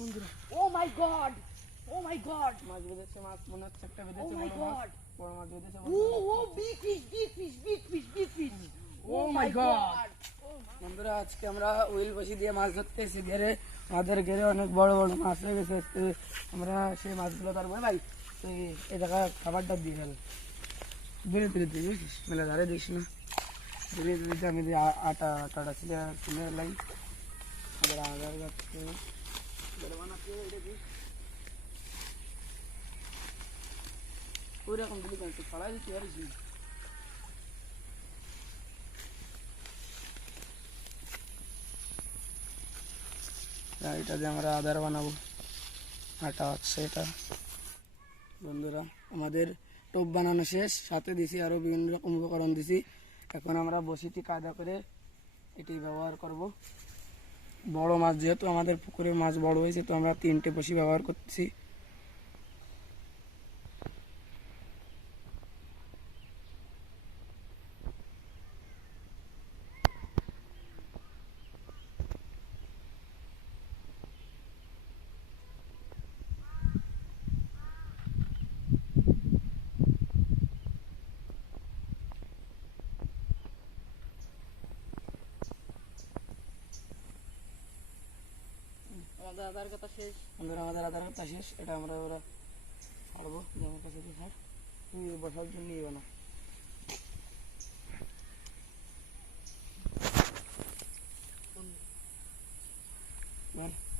O my God, O my god, মাছ বেঁধেছে, মাছ মনে হচ্ছে একটা ও বেঁধেছে, মাই গড, বড় মাছ বেঁধেছে। Oh big fish, big fish, big fish, big fish, oh my God. বন্ধুরা আজকে আমরা হুইল বসি দিয়ে মাছ ধরতে এসে ঘেরে, আমাদের ঘেরে অনেক বড় বড় মাছ হয়ে গেছে। আজকে আমরা সেই মাছগুলো ধরবো। ভাই তুই এই জায়গা খাবারটা দিয়ে ফেল, ধীরে ধীরে দিয়ে বুঝছিস, মেলে ধারে দিস না, ধীরে ধীরে। আমি আটাটা ছিলে লাই আমাদের আধার যাচ্ছে ওইরকম দিলি কেন, তুই ছড়াই দিতে পারিস। এটা দিয়ে আমরা আধার বানাবো, আটা হচ্ছে এটা। বন্ধুরা আমাদের টোপ বানানো শেষ, সাথে দিছি আরও বিভিন্ন রকম উপকরণ দিছি। এখন আমরা বসিটি কায়দা করে এটি ব্যবহার করব। বড় মাছ যেহেতু আমাদের পুকুরের মাছ বড় হয়েছে, তো আমরা 3টে বসি ব্যবহার করছি। আমাদের আধার কথা শেষ, আমাদের আধার কার্ডটা শেষ। এটা আমরা ওরা ছাড়বো, আমার কাছে দিয়ে ছাড়, তুই বসার জন্য নিয়ে না।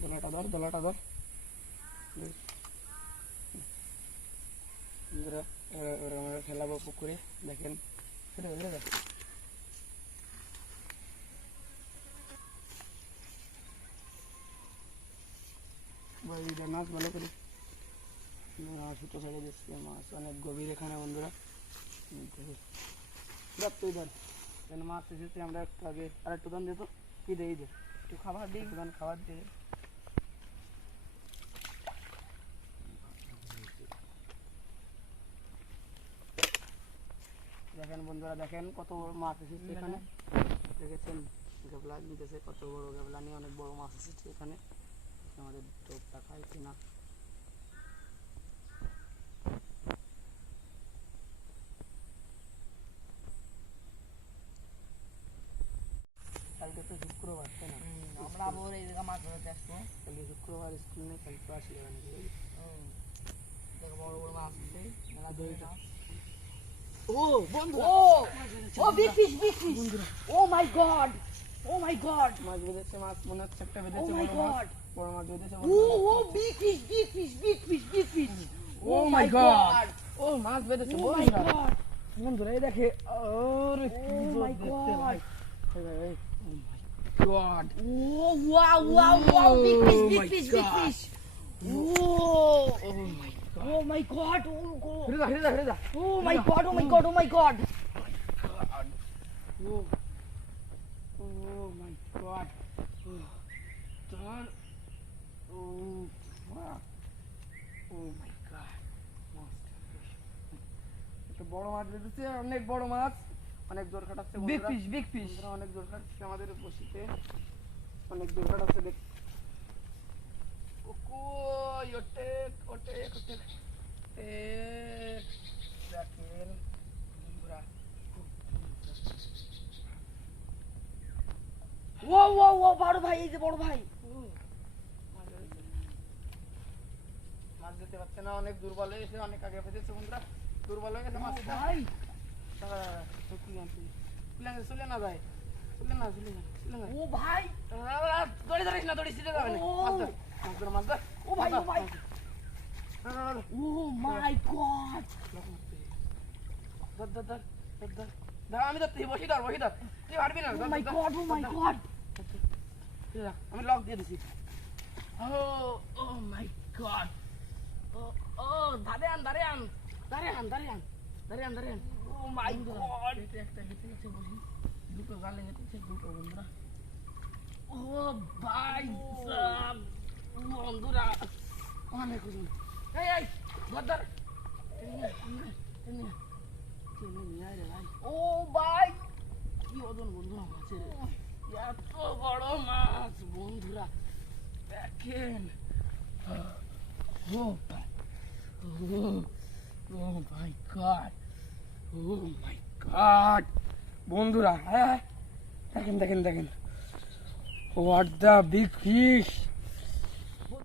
দোলাটা ধর, দোলাটা ধর। আমরা খেলাবো পুকুরে, দেখেন ফিরে ফিরে দেখ। মাছ ভালো করে ছুটো ছেড়ে দিচ্ছে, মাছ অনেক গভীর এখানে। বন্ধুরা তুই ধর, মাছ এসেছে। আমরা একটু আগে আর একটু দান দিত, কি দেই দে, একটু খাবার দিই, একটু দান খাবার দিয়ে। দেখেন বন্ধুরা, দেখেন কত বড় মাছ এসেছে এখানে, দেখেছেন? গেবলা নিতেছে, কত বড় গেবলা নিয়ে অনেক বড় মাছ এসেছে এখানে। আমাদের টোপটা খাই কিনা। কালকে তো শুক্রবার, তাই না? আমরা আবার এই জায়গা মাছ ধরতে আসবো। কালকে শুক্রবার স্কুল নেই, কালকে তো আসলে নাকি? দেখো বড় বড় মাছ আছে, মেলা ধরে মাছ। ও বন্ধু, ও big fish, big fish, oh my God, O my god, মাছ বেঁধেছে, মাছ মনে হচ্ছে একটা ও বেঁধেছে, মাই গড, বড় মাছ বেঁধেছে। Oh big fish, big fish, big fish, big fish, oh my God, ও মাছ বেঁধেছে। ও মাই গড, বন্ধুরা এই দেখে, ওরে কি Oh জোর my দেখতে ভাই। God. এই ভাই, এই, ও my God, oh wow, wow, wow, big fish, Oh big my fish, big God. fish, oh, oh my God, oh my god, ফিরে যা, ফিরে যা, ফিরে যা। oh my god, oh my god, oh my god, oh oh my God, turn, ও fuck, oh my God, একটা বড় মাছ বেঁধেছে, অনেক বড় মাছ, অনেক জোর খাটাচ্ছে big বন্ধুরা। fish, big fish, বন্ধুরা অনেক জোর খাটাচ্ছে আমাদের বসিতে, অনেক জোর খাটাচ্ছে। দেখ ও কই, ওটে ওটে ওটে, দেখেন বন্ধুরা, wow, wow, wow, বড় ভাই, এই যে বড় ভাই, মাছ দিতে পারছে না, অনেক দুর্বল হয়ে গেছে, অনেক আগে ফেলেছে বন্ধুরা, দুর্বল হয়ে গেছে মাছটা। ভাই, চলে না যায়, চলে না, চলে না, চলে না। ও ভাই, দড়ি ধরিস না, দড়ি ছিলে যাবে না। ও। মাছ ধর, মাছ ধর, মাছ ধর। ও ভাই, ও ভাই, ধর, ধর, ধর, oh my god, ধর, ধর, ধর, ধর, ধর। ধর, আমি ধরতেছি, বসি ধর, বসি ধর, তুই পারবি না। oh ধর, my ধর, god, oh my ধর, god, ধর, ধর, আমি লক দিয়ে দিছি। ও মাই গড, ও ধারে আন, ধারে আন, ধারে আন, ধারে আন, ধারে আন, ধারে আন। oh my god, একটা হেঁটে গেছে বসি, দুটো গালে হেঁটেছে, দুটো বন্ধুরা। ও ভাই সাব, বন্ধুরা অনেক ওজন। এই এই ধর, ধর, টেনে নিয়ে আয় রে ভাই। oh ভাই, কি ওজন বন্ধুরা মাছের, এত বড় মাছ বন্ধুরা, দেখেন Oh, oh my God. Oh my God. বন্ধুরা হ্যাঁ দেখেন দেখেন দেখেন, what the big fish.